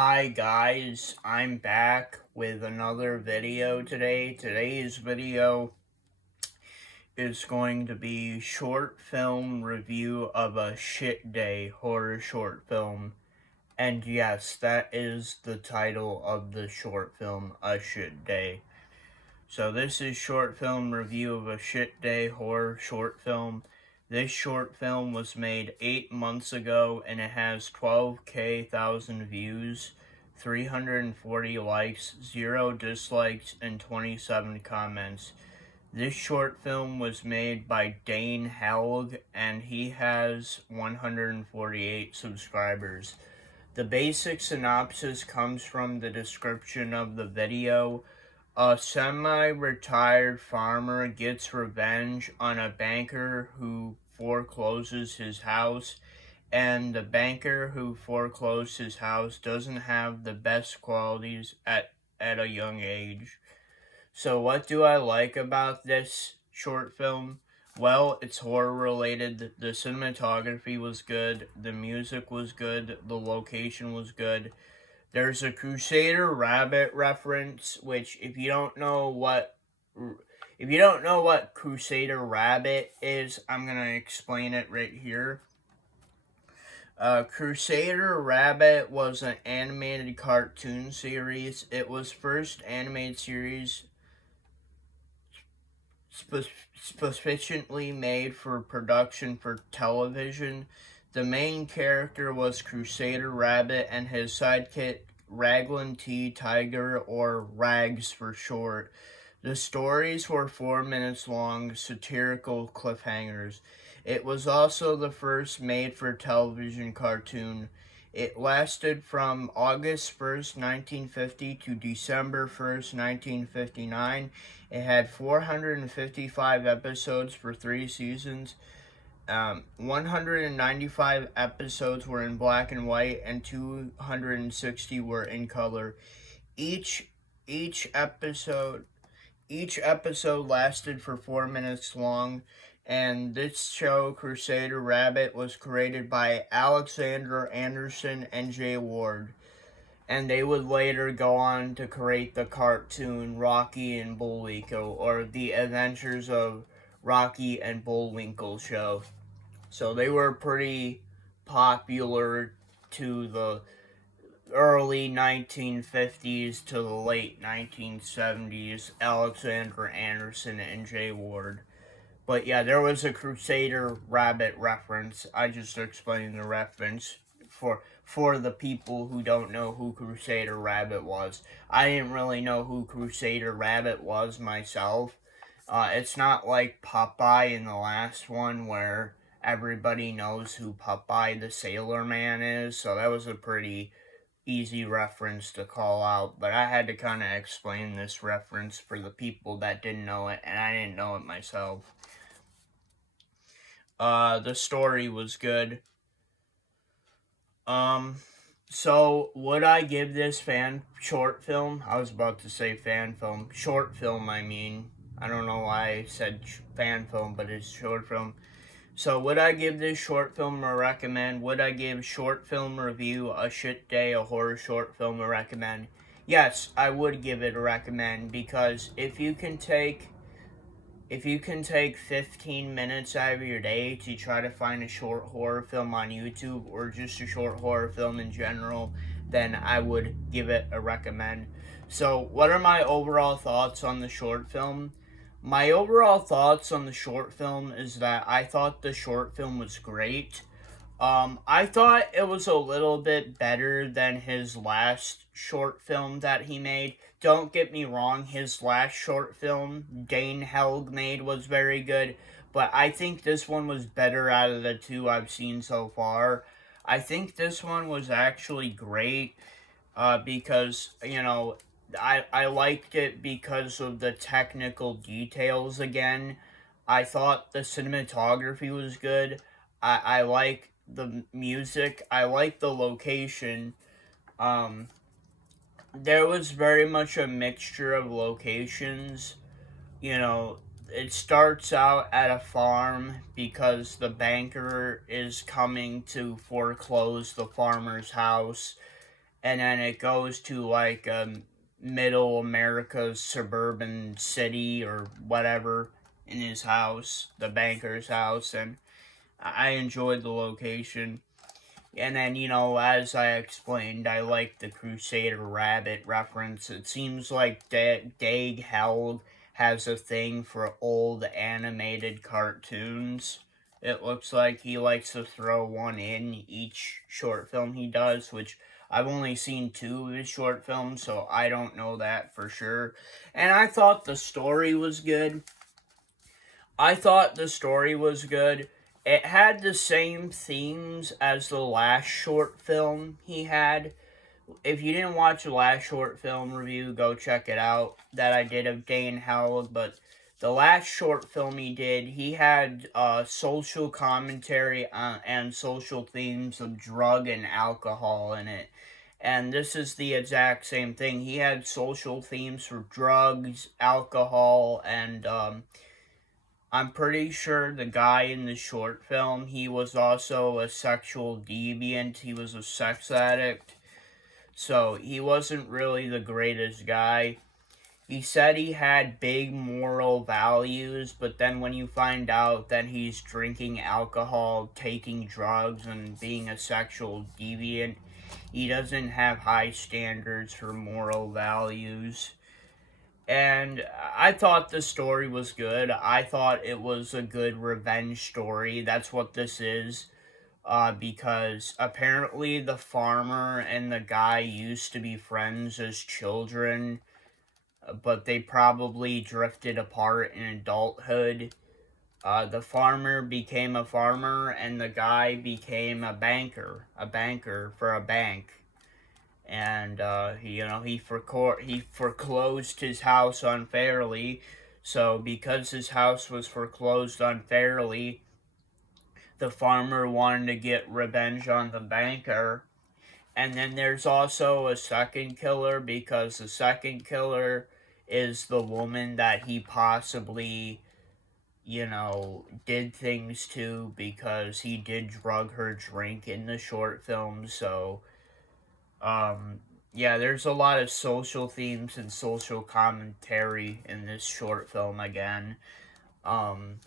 Hi guys, I'm back with another video today. Today's video is going to be short film review of a shit day horror short film. And yes, that is the title of the short film, A Shit Day. So this is short film review of a shit day horror short film. This short film was made 8 months ago and it has 12,000 views, 340 likes, 0 dislikes, and 27 comments. This short film was made by Dane Helg and he has 148 subscribers. The basic synopsis comes from the description of the video. A semi-retired farmer gets revenge on a banker who forecloses his house, and the banker who foreclosed his house doesn't have the best qualities at a young age. So what do I like about this short film? Well, it's horror related. The cinematography was good, the music was good, the location was good. There's a Crusader Rabbit reference, which if you don't know what Crusader Rabbit is, I'm gonna explain it right here. Crusader Rabbit was an animated cartoon series. It was first animated series sufficiently made for production for television. The main character was Crusader Rabbit and his sidekick Raglan T. Tiger, or Rags for short. The stories were 4 minutes long, satirical cliffhangers. It was also the first made-for-television cartoon. It lasted from August 1st, 1950 to December 1st, 1959. It had 455 episodes for 3 seasons. 195 episodes were in black and white, and 260 were in color. Each each episode each episode lasted for 4 minutes long, and this show, Crusader Rabbit, was created by Alexander Anderson and Jay Ward. And they would later go on to create the cartoon Rocky and Bullwinkle, or The Adventures of Rocky and Bullwinkle show. So they were pretty popular to the early 1950s to the late 1970s, Alexander Anderson and Jay Ward. But yeah, there was a Crusader Rabbit reference. I just explained the reference for the people who don't know who Crusader Rabbit was. I didn't really know who Crusader Rabbit was myself. It's not like Popeye in the last one where everybody knows who Popeye the Sailor Man is, so that was a pretty easy reference to call out, but I had to kind of explain this reference for the people that didn't know it, and I didn't know it myself. The story was good. So would I give this short film? I was about to say fan film. Short film, I mean. I don't know why I said fan film, but it's short film. So would I give this short film a recommend? Would I give short film review a shit day, a horror short film a recommend? Yes, I would give it a recommend, because if you can take 15 minutes out of your day to try to find a short horror film on YouTube, or just a short horror film in general, then I would give it a recommend. So what are my overall thoughts on the short film? My overall thoughts on the short film is that I thought the short film was great. I thought it was a little bit better than his last short film that he made. Don't get me wrong, his last short film, Dane Helg made, was very good, but I think this one was better out of the two I've seen so far. I think this one was actually great, because, I liked it because of the technical details again. I thought the cinematography was good. I like the music. I like the location. There was very much a mixture of locations. It starts out at a farm because the banker is coming to foreclose the farmer's house, and then it goes to like middle America's suburban city or whatever in his house, the banker's house, and I enjoyed the location. And then, as I explained, I like the Crusader Rabbit reference. It seems like Dag Held has a thing for old animated cartoons. It looks like he likes to throw one in each short film he does, which I've only seen 2 of his short films, so I don't know that for sure. And I thought the story was good. It had the same themes as the last short film he had. If you didn't watch the last short film review, go check it out that I did of Dane Howell. But the last short film he did, he had social commentary and social themes of drug and alcohol in it. And this is the exact same thing. He had social themes for drugs, alcohol, and I'm pretty sure the guy in the short film, he was also a sexual deviant. He was a sex addict. So he wasn't really the greatest guy. He said he had big moral values, but then when you find out that he's drinking alcohol, taking drugs, and being a sexual deviant, he doesn't have high standards for moral values. And I thought the story was good. I thought it was a good revenge story. That's what this is. Because apparently the farmer and the guy used to be friends as children, but they probably drifted apart in adulthood. The farmer became a farmer, and the guy became a banker for a bank. And he foreclosed his house unfairly. So because his house was foreclosed unfairly, the farmer wanted to get revenge on the banker. And then there's also a second killer, because the second killer is the woman that he possibly, did things to, because he did drug her drink in the short film. So yeah, there's a lot of social themes and social commentary in this short film again. Um,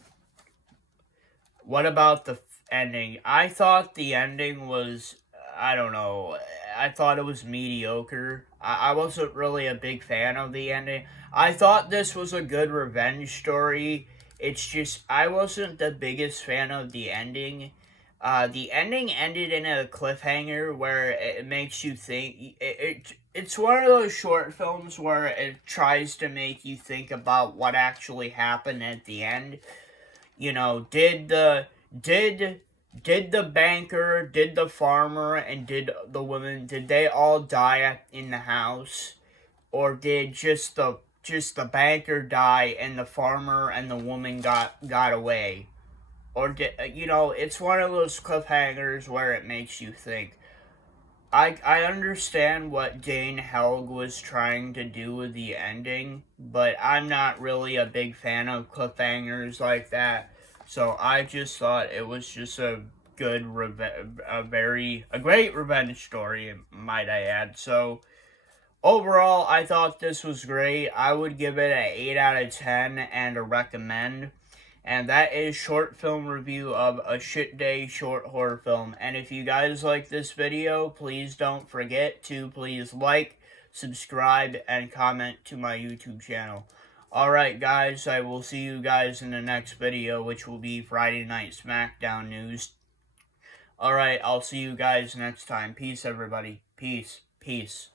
what about the ending? I thought the ending was, I don't know, I thought it was mediocre. I wasn't really a big fan of the ending. I thought this was a good revenge story. It's just, I wasn't the biggest fan of the ending. The ending ended in a cliffhanger where it makes you think. It's one of those short films where it tries to make you think about what actually happened at the end. Did the banker, did the farmer, and did the woman, did they all die in the house, or did just the banker die and the farmer and the woman got away? Or did, it's one of those cliffhangers where it makes you think. I understand what Dane Helg was trying to do with the ending, but I'm not really a big fan of cliffhangers like that. So I just thought it was just a good, a great revenge story, might I add. So overall, I thought this was great. I would give it an 8 out of 10 and a recommend. And that is short film review of A Shit Day short horror film. And if you guys like this video, please don't forget to please like, subscribe, and comment to my YouTube channel. Alright guys, I will see you guys in the next video, which will be Friday Night SmackDown news. Alright, I'll see you guys next time. Peace everybody. Peace. Peace.